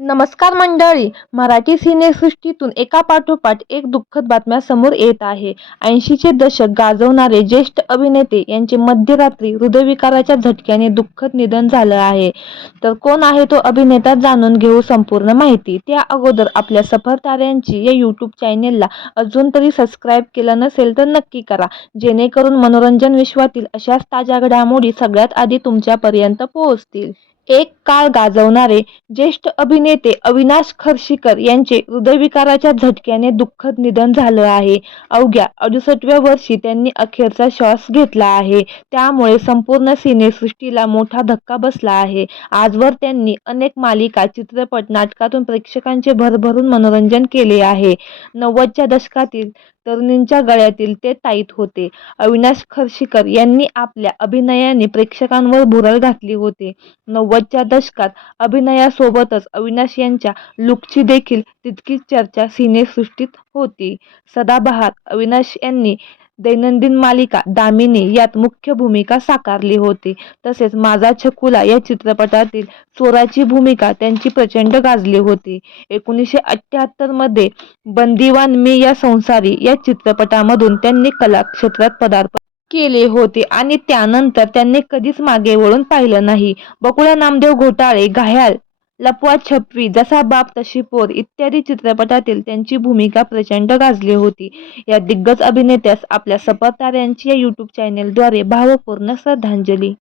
नमस्कार मंडळी, मराठी सिनेसृष्टीतून एकापाठोपाठ एक दुःखद बातम्या समोर येत आहे. 80चे दशक गाजवणारे ज्येष्ठ अभिनेते यांचे मध्यरात्री हृदयविकाराच्या झटक्याने दुःखद निधन झालं आहे. तर कोण आहे तो अभिनेता जाणून घेऊ संपूर्ण माहिती. त्या अगोदर आपल्या सफर ताऱ्यांची या यूट्यूब चॅनेलला अजून तरी सबस्क्राईब केलं नसेल तर नक्की करा, जेणेकरून मनोरंजन विश्वातील अशाच ताज्या घडामोडी सगळ्यात आधी तुमच्यापर्यंत पोहोचतील. एक काळ गाजवणारे ज्येष्ठ अभिनेते अविनाश खर्शीकर यांचे हृदयविकाराच्या झटक्याने दुःखद निधन झालं आहे. अवघ्या 68व्या वर्षी त्यांनी अखेरचा श्वास घेतला आहे. त्यामुळे संपूर्ण सिनेसृष्टीला मोठा धक्का बसला आहे. आजवर त्यांनी अनेक मालिका, चित्रपट, नाटकातून प्रेक्षकांचे भरभरून मनोरंजन केले आहे. 90च्या दशकातील तरुणींच्या गळ्यातील ते ताईत होते. अविनाश खर्शीकर यांनी आपल्या अभिनयाने प्रेक्षकांवर भुरळ घातली होती. 90च्या दशकात अभिनयासोबतच अविनाश यांच्या लूकची देखील तितकीच चर्चा सिनेसृष्टीत होती. सदाबहार अविनाश यांनी दैनंदिन मालिका दामिनी यात मुख्य भूमिका साकारली होती. तसेच माझा छकुला या चित्रपटातील चोराची भूमिका त्यांची प्रचंड गाजली होती. 1978 मध्ये बंदीवान मी या संसारी या चित्रपटामधून त्यांनी कलाक्षेत्रात पदार्पण केले होते आणि त्यानंतर त्यांनी कधीच मागे वळून पाहिलं नाही. बकुळा नामदेव घोटाळे, घायाळ, लपवा छपवी, जसा बाप तशी पोर इत्यादी चित्रपटातील त्यांची भूमिका प्रचंड गाजली होती. या दिग्गज अभिनेत्यास आपल्या सफर ताऱ्यांची या यूट्यूब चॅनेलद्वारे भावपूर्ण श्रद्धांजली.